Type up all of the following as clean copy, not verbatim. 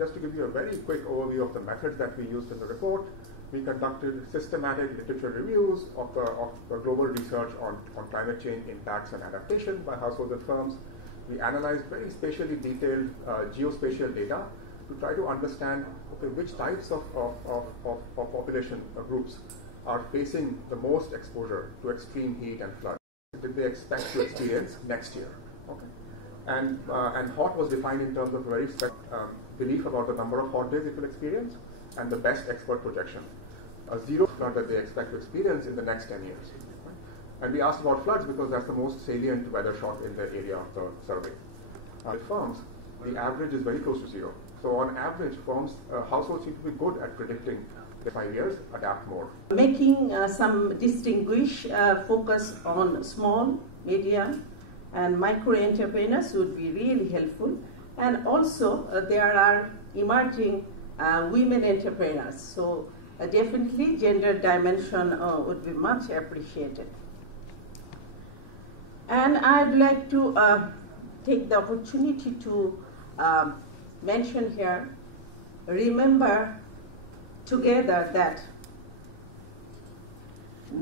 just to give you a very quick overview of the methods that we used in the report, we conducted systematic literature reviews of global research on climate change impacts and adaptation by households and firms. We analyzed very spatially detailed geospatial data to try to understand which types of population groups are facing the most exposure to extreme heat and flood. Did they expect to experience next year? Okay. And hot was defined in terms of very belief about the number of hot days it will experience and the best expert projection. Zero flood that they expect to experience in the next 10 years. Right? And we asked about floods because that's the most salient weather shock in the area of the survey. With firms, the average is very close to zero. So on average, firms, households seem to be good at predicting the 5 years, adapt more. Making some distinguished focus on small, medium, and micro entrepreneurs would be really helpful. And also, there are emerging women entrepreneurs. So definitely, gender dimension would be much appreciated. And I'd like to take the opportunity to mention here, remember together that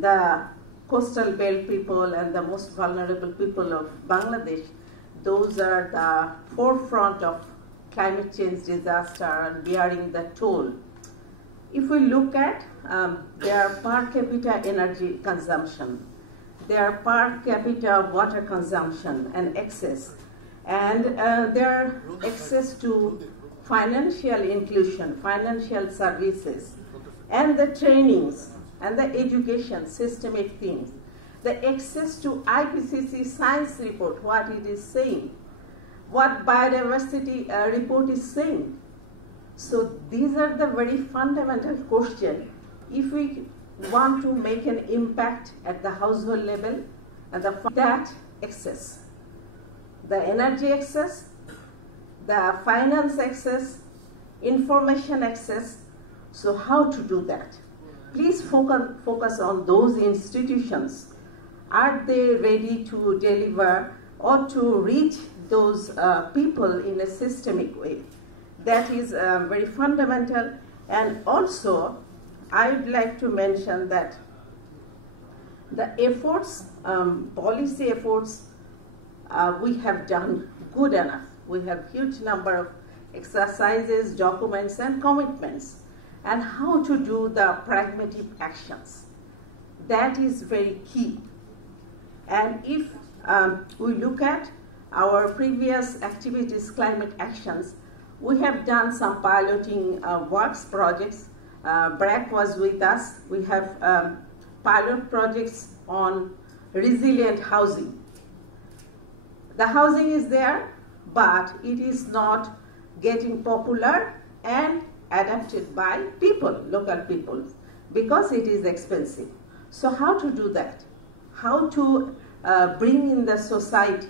the coastal belt people and the most vulnerable people of Bangladesh, those are the forefront of climate change disaster and bearing the toll. If we look at their per capita energy consumption, their per capita water consumption and access, and their access to financial inclusion, financial services, and the trainings, and the education, systemic things, the access to IPCC science report, what it is saying, what biodiversity report is saying. So these are the very fundamental questions. If we want to make an impact at the household level, and that access, the energy access, the finance access, information access, so how to do that? Please focus on those institutions. Are they ready to deliver or to reach those people in a systemic way? That is very fundamental. And also, I would like to mention that the efforts, policy efforts, we have done good enough. We have huge number of exercises, documents, and commitments. And how to do the pragmatic actions. That is very key. And if we look at our previous activities, climate actions, we have done some piloting works projects. BRAC was with us. We have pilot projects on resilient housing. The housing is there, but it is not getting popular and adapted by people, local people, because it is expensive. So how to do that? How to bring in the society?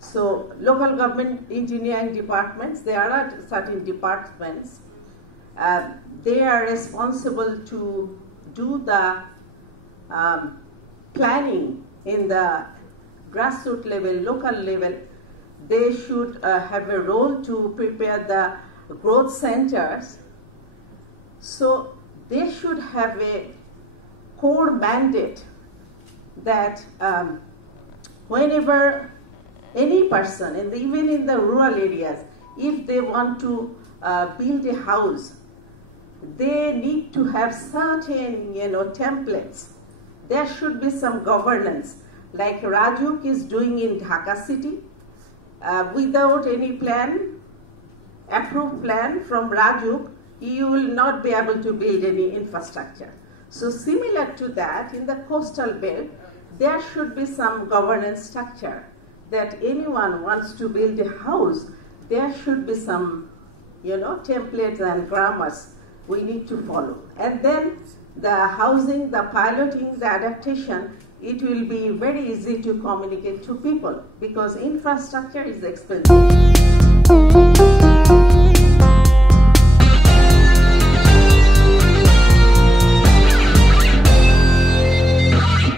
So local government engineering departments, there are certain departments, they are responsible to do the planning in the grassroots level, local level. They should have a role to prepare the growth centers. So they should have a core mandate that whenever any person, even in the rural areas, if they want to build a house, they need to have certain templates. There should be some governance, like Rajuk is doing in Dhaka city. Without any plan, approved plan from Rajuk, you will not be able to build any infrastructure. So similar to that, in the coastal belt, there should be some governance structure that anyone wants to build a house, there should be some, templates and grammars we need to follow. And then the housing, the piloting, the adaptation, it will be very easy to communicate to people because infrastructure is expensive.